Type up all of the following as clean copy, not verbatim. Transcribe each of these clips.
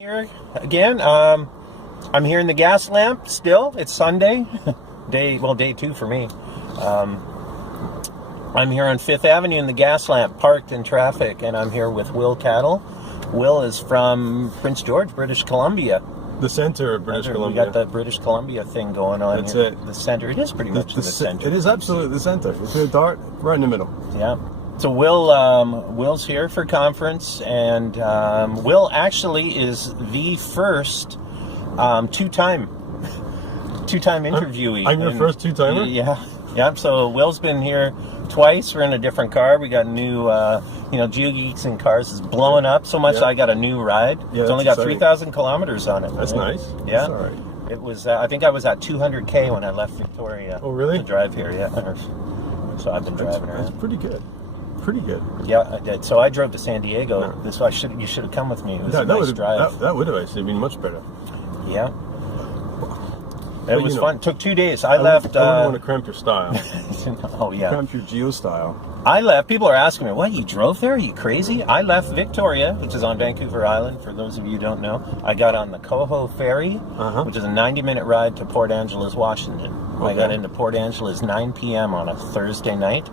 Here again. I'm here in the gas lamp still. It's Sunday, day 2 for me. I'm here on 5th Avenue in the gas lamp, parked in traffic, and I'm here with Will Cadell. Will is from Prince George, British Columbia. The center of British Columbia. We got that British Columbia thing going on. That's here. it. The center. It is pretty much the center. It is absolutely the center. It's a dart right in the middle. Yeah. So Will's here for conference, and Will actually is the first two-time interviewee. I'm your first two-timer? Yeah. So Will's been here twice. We're in a different car. We got new, GeoGeeksinCars is blowing up so much. Yeah. I got a new ride. Yeah, it's only got 3,000 kilometers on it. That's nice. Yeah. That's all right. It was. I think I was at 200K when I left Victoria. Oh, really? To drive here. Yeah. So I've been driving around. That's pretty good. Pretty good. Yeah, I did. So I drove to San Diego. Yeah. So you should have come with me. It was a nice drive. That would have actually been much better. Yeah. It was fun. It took 2 days. I left. I wouldn't want to cramp your style. Oh, yeah. Cramp your geo style. I left. People are asking me, what, you drove there? Are you crazy? I left Victoria, which is on Vancouver Island, for those of you who don't know. I got on the Coho Ferry, which is a 90-minute ride to Port Angeles, Washington. Okay. I got into Port Angeles 9 p.m. on a Thursday night.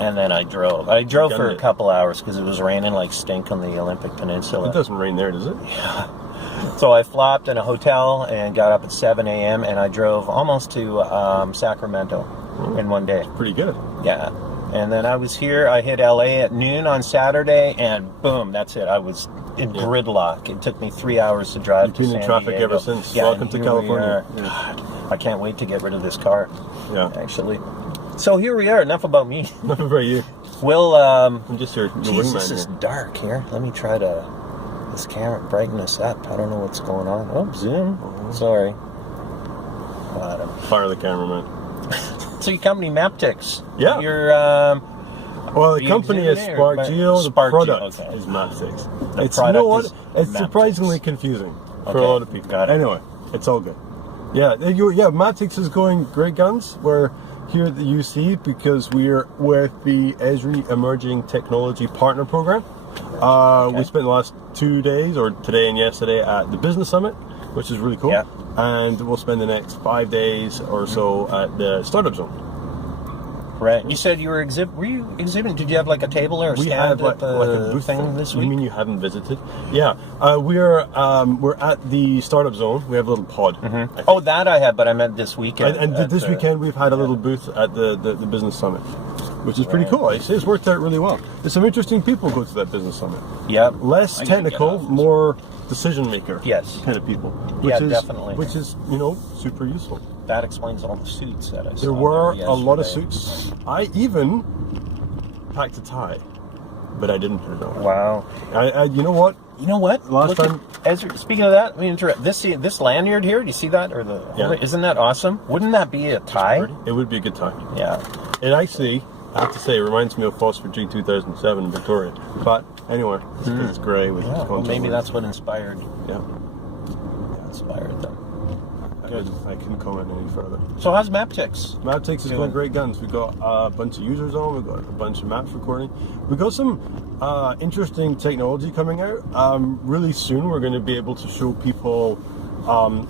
And then I drove. I drove for a couple hours because it was raining like stink on the Olympic Peninsula. It doesn't rain there, does it? Yeah. So I flopped in a hotel and got up at 7 a.m. and I drove almost to Sacramento in one day. Pretty good. Yeah. And then I was here. I hit LA at noon on Saturday, and boom, that's it. I was in gridlock. It took me 3 hours to drive to San Diego. You've been in traffic ever since. Yeah, welcome to California. God, I can't wait to get rid of this car. Yeah. Actually. So here we are. Enough about me. Enough about you. Will, I'm just your wingman. This is dark here. Let me try to this camera brighten this up. I don't know what's going on. Oh, zoom. Sorry. Fire the cameraman. So your company Maptix. Yeah. You're well, the company is SparkGeo. The product is Maptix. You know what? It's surprisingly confusing for a lot of people. Got it. Anyway, it's all good. Yeah, Maptix is going great guns. We're here at the UC because we're with the ESRIUC Emerging Technology Partner Program. We spent the last 2 days, or today and yesterday, at the Business Summit, which is really cool. Yeah. And we'll spend the next 5 days or so at the Startup Zone. Right. You said you were Were you exhibiting? Did you have like a table or a stand at the booth thing this week? You mean you haven't visited? Yeah. We're at the Startup Zone. We have a little pod. Oh, that I have, but I meant this weekend. And this weekend we've had a little booth at the Business Summit, which is pretty cool. It's worked out really well. There's some interesting people go to that Business Summit. Yeah. Less technical, more decision maker. Yes. Kind of people. Definitely. Which is super useful. That explains all the suits that I saw. There were a lot of suits. I even packed a tie, but I didn't put it on. Wow. You know what? Last time. Speaking of that, I mean, this lanyard here. Do you see that? Isn't that awesome? Wouldn't that be a tie? It would be a good tie. Yeah. It actually, I have to say, it reminds me of Phosphor G 2007 in Victoria. But anyway, it's grey with well, maybe that's what inspired. Yeah. Inspired them. I couldn't comment any further. So how's Maptix? Maptix is going great guns. We've got a bunch of users on. We've got a bunch of maps recording. We've got some interesting technology coming out. Really soon we're going to be able to show people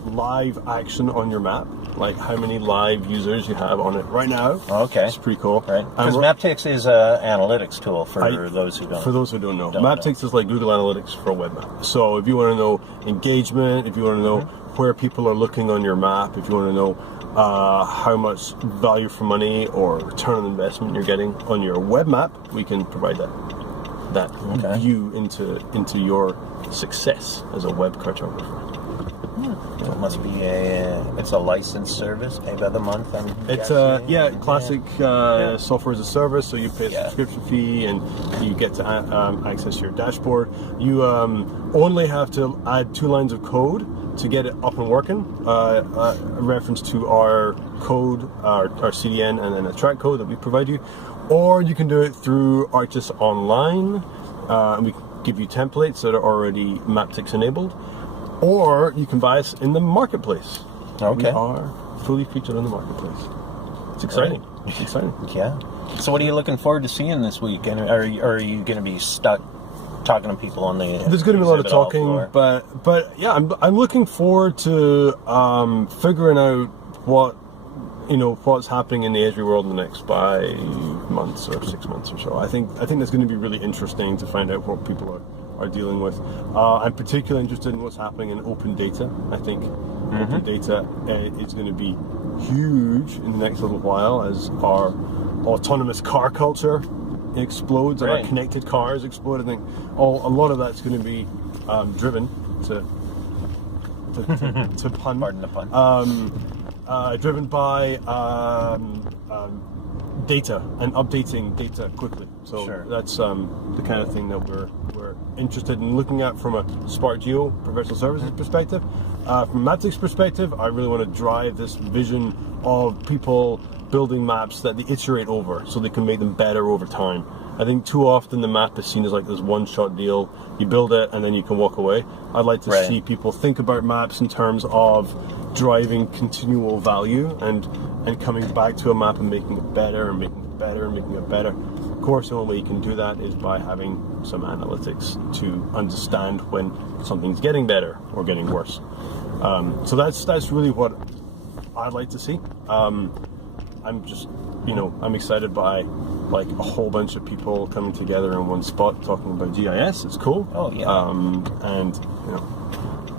live action on your map, like how many live users you have on it right now. Okay. It's pretty cool. Right. Because Maptix is an analytics tool for those who don't. For those who don't know. Maptix is like Google Analytics for a web map. So if you want to know engagement, if you want to know where people are looking on your map, if you want to know how much value for money or return on investment you're getting on your web map, we can provide that view into your success as a web cartographer. So it must be it's a licensed service, pay by the month. It's classic software as a service. So you pay a subscription fee and you get to access your dashboard. You only have to add 2 lines of code to get it up and working. A reference to our code, our CDN, and then a track code that we provide you. Or you can do it through Artis Online, and we give you templates that are already Maptix enabled. Or you can buy us in the marketplace. Okay. We are fully featured in the marketplace. It's exciting. Right. It's exciting. Yeah. So what are you looking forward to seeing this week? And are you going to be stuck talking to people on the. There's going to be a lot of exhibit talking, hall but yeah, I'm looking forward to figuring out what's happening in the Esri world in the next 5 months or 6 months or so. I think that's going to be really interesting to find out what people are dealing with. I'm particularly interested in what's happening in open data. I think open data is going to be huge in the next little while as our autonomous car culture explodes and our connected cars explode. I think a lot of that's going to be driven to pun. Pardon the pun. Driven by data and updating data quickly. So that's the kind of thing that we're interested in looking at from a Spark Geo professional services perspective. From Maptic's perspective, I really want to drive this vision of people building maps that they iterate over so they can make them better over time. I think too often the map is seen as like this one-shot deal. You build it and then you can walk away. I'd like to see people think about maps in terms of driving continual value and coming back to a map and making it better and making it better and making it better. Of course, the only way you can do that is by having some analytics to understand when something's getting better or getting worse. So that's really what I'd like to see. I'm just, I'm excited by like a whole bunch of people coming together in one spot talking about GIS. It's cool. Oh yeah.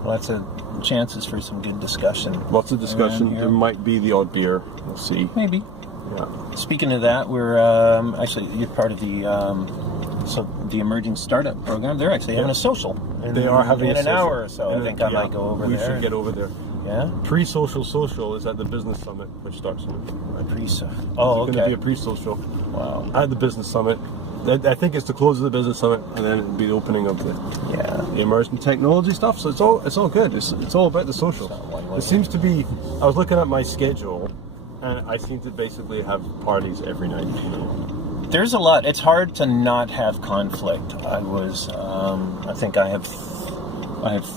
Lots of chances for some good discussion. Lots of discussion. There might be the odd beer. We'll see. Maybe. Yeah. Speaking of that, we're actually you're part of the emerging startup program. They're actually having a social. They are having in an hour or so. I think I might go over there. We should get over there. Yeah. Pre-social social is at the business summit, which starts soon. Pre-social. Oh, okay. It's going to be a pre-social. Wow. At the business summit. I think it's the close of the business summit, and then it'll be the opening of the emerging technology stuff. So it's all good. It's all about the social. It seems to be. I was looking at my schedule, and I seem to basically have parties every night. There's a lot. It's hard to not have conflict. I think I have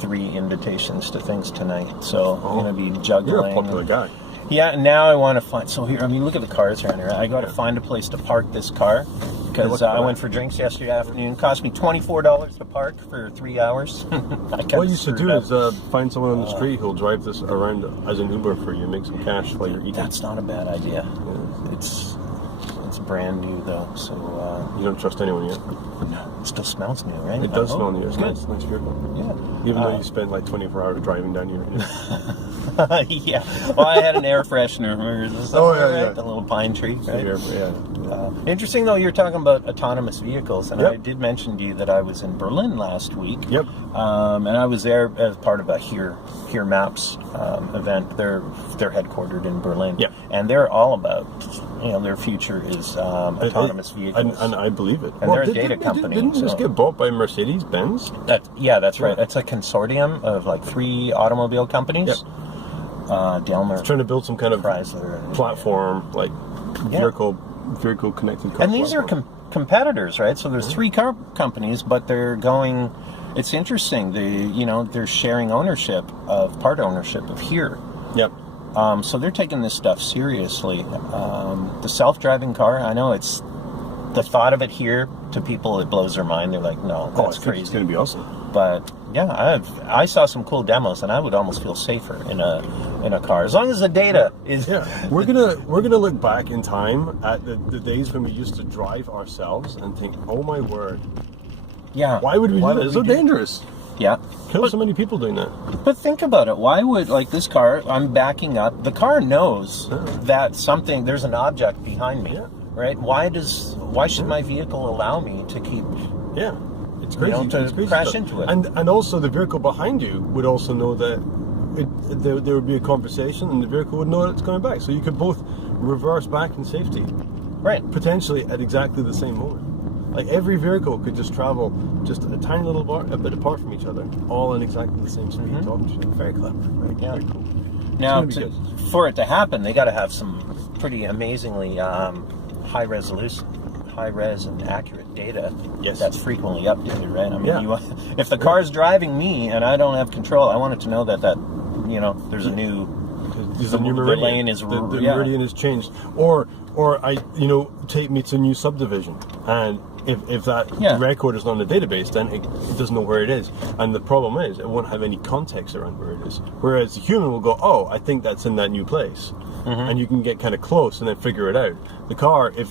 3 invitations to things tonight, so I'm going to be juggling. You're a popular guy. Yeah, and now I want to find. So here, look at the cars around here. I got to find a place to park this car because I went for drinks yesterday afternoon. It cost me $24 to park for 3 hours. What you should do is find someone on the street who'll drive this around as an Uber for you, make some cash while you're eating. That's not a bad idea. Yeah. It's brand new though, so you don't trust anyone yet. No, it still smells new, right? It does smell new. It's nice vehicle. Yeah. Even though you spent like 24 hours driving down here. Yeah. Well, I had an air freshener. The little pine tree. Right? Interesting though. You're talking about autonomous vehicles, and I did mention to you that I was in Berlin last week. Yep. And I was there as part of a Here Maps event. They're headquartered in Berlin. Yeah. And they're all about their future is autonomous vehicles. And I believe it. And they're a data company. Didn't this get bought by Mercedes-Benz? That's right. It's a consortium of like 3 automobile companies. Yep. Daimler. It's trying to build some kind of Chrysler, platform, like vehicle connected car. And these are competitors, right? So there's 3 car companies, but they're going. It's interesting. They're sharing part ownership of Here. Yep. So they're taking this stuff seriously. The self-driving car, I know it's the thought of it here to people, it blows their mind. They're like, no, that's crazy. It's going to be awesome. But yeah, I saw some cool demos, and I would almost feel safer in a car as long as the data is. Yeah, we're gonna look back in time at the days when we used to drive ourselves and think, oh my word. Yeah. Why would we do that? It's so dangerous. Yeah. Kill so many people doing that. But think about it. Why would, like this car, I'm backing up. The car knows that there's an object behind me, right? Why should my vehicle allow me to keep... Yeah. It's crazy. To crash into it. And also the vehicle behind you would also know that there would be a conversation and the vehicle would know that it's coming back. So you could both reverse back in safety. Right. Potentially at exactly the same moment. Like every vehicle could just travel just a tiny little a bit apart from each other, all in exactly the same speed, talking to each other. Very clever. Very cool. Now, for it to happen, they got to have some pretty amazingly high res and accurate data. Yes. That's frequently updated, right? I mean, if the car's driving me and I don't have control, I want it to know that there's a new. The new meridian. The meridian is changed, or take me to a new subdivision, and if that Yeah. record is not in the database, then it doesn't know where it is. And the problem is, it won't have any context around where it is. Whereas the human will go, oh, I think that's in that new place. And you can get kind of close and then figure it out. The car, if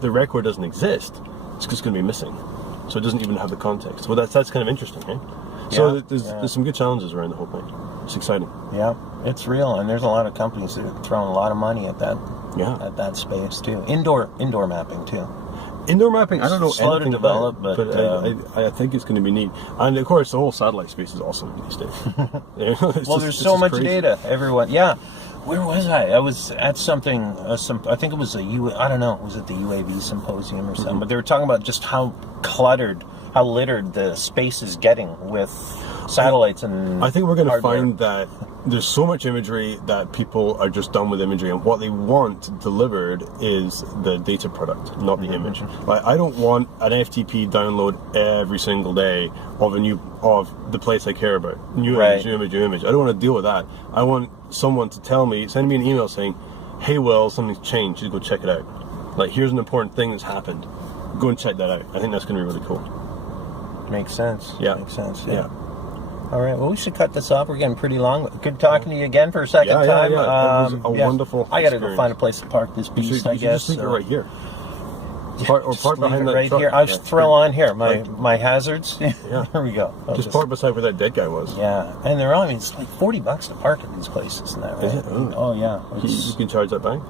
the record doesn't exist, it's just going to be missing. So it doesn't even have the context. Well, that's kind of interesting, eh? So there's some good challenges around the whole thing. It's exciting. Yeah, it's real, and there's a lot of companies that are throwing a lot of money at that. Yeah. At that space too. Indoor mapping too. Indoor mapping, I don't know Slow to anything develop, about it, but I think it's going to be neat. And of course, the whole satellite space is awesome these days. Well, there's so much data. Everyone, yeah. Where was I? I was at something. I think it was I don't know. Was it the UAV symposium or something? But they were talking about just how cluttered, how littered the space is getting with satellites and. I think we're going to hardware. find that there's so much imagery that people are just done with imagery, and what they want delivered is the data product, not the image. Like, I don't want an FTP download every single day of the place I care about. New image, new image, new image. I don't want to deal with that. I want someone to send me an email saying, "Hey, Will, something's changed. You go check it out. Like, here's an important thing that's happened. Go and check that out." I think that's going to be really cool. Makes sense. Yeah. Makes sense. Yeah. All right. Well, we should cut this off. We're getting pretty long. Good talking to you again for a second time. Yeah. It was a wonderful I got to go experience. find a place to park this beast, I guess. Just leave it right here. Just Park leave behind it that right truck. here. I'll just throw on here Right. my hazards. Yeah. There we go. Just park beside where that dead guy was. Yeah, and they're all. I mean, it's like $40 to park at these places, isn't that right? Is it? Oh yeah. You can charge that back.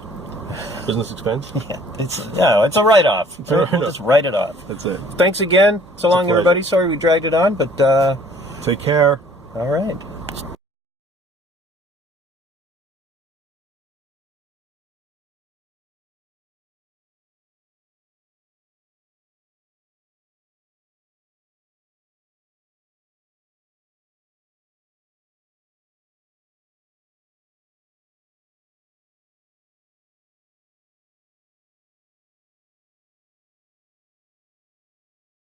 Business expense. Yeah, it's a write-off. a write-off. Just write it off. That's it. Thanks again. So long, pleasure. everybody. Sorry we dragged it on, but Take care. all right.